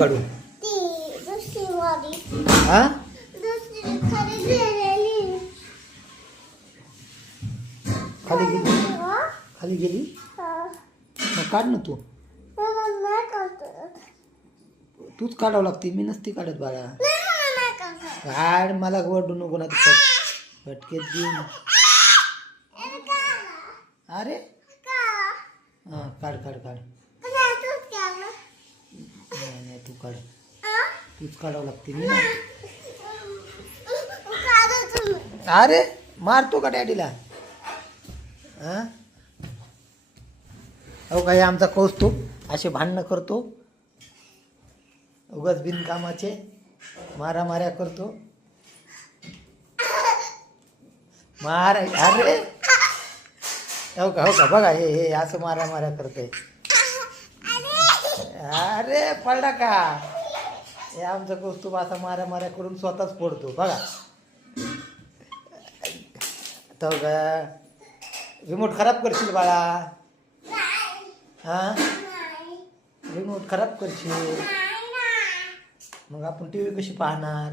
काढू? हा खाली गेली, खाली गेली. मग काढ ना तू. तूच काढावं लागते, मी नसती काढत बाळा. काढ, मला ओरडू नको ना तिथं फटकेत देईन. अरे हां काढ काढ काढ. नाही नाही तू काढ, तूच काढावं लागते मी ना. अरे मारतो का डॅडीला? हां अहो काही आमचा कौस्तुभ असे भांडणं करतो, उगाच बिनकामाचे मारामाऱ्या करतो. मार अरे हो का बघा, हे असं मारामाऱ्या करतोय. अरे पडला का? हे आमचा कौस्तुभ असा मारामाऱ्या करून स्वतःच फोडतो बघा. तो का रिमोट खराब करशील बाळा. हां रिमोट खराब करशील. मग आपण टी व्ही कशी पाहणार?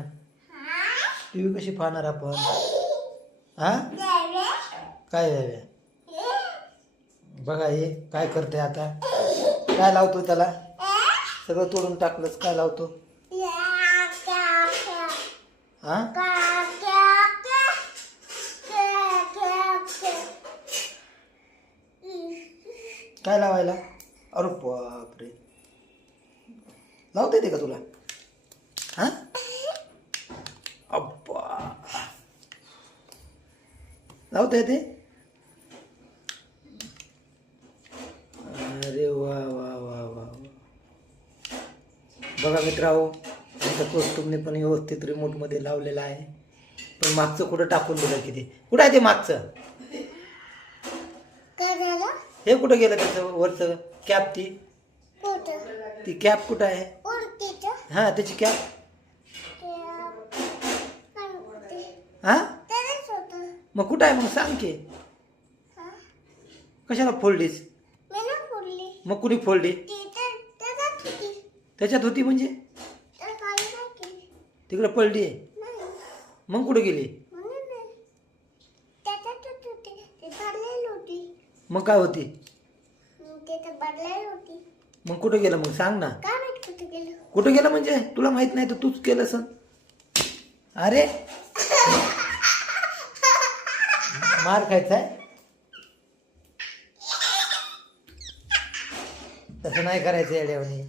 टी व्ही कशी पाहणार आपण? हां काय द्यावे बघा, हे काय करते आता? काय लावतो त्याला? सगळं तोडून टाकलंच, काय लावतो? हां काय लावायला? अरे बापरे, लावता येते का तुला? हां अब्बा लावता येते? अरे वा वा वा वा. बघा मित्रांनो, आमच्या कौस्तुभने पण व्यवस्थित रिमोटमध्ये लावलेला आहे. पण मागचं कुठं टाकून दिलं? किती कुठं आहे ते मागचं? हे कुठं गेलं त्याचं वरचं कॅप? ती कॅप कुठं आहे? हां त्याची कॅप. हां मग कुठं आहे? मग सांग की. कशाला फोडलीस? मग कुणी फोडली? त्याच्यात होती म्हणजे तिकडे पडली आहे. मग कुठे गेली? मग काय होती? मग कुठे गेलं? मग सांग ना. कुठे गेलं म्हणजे तुला माहित नाही तर तूच केलं सण. अरे मार खायचा आहे? तसं नाही करायचं येड्यावानी.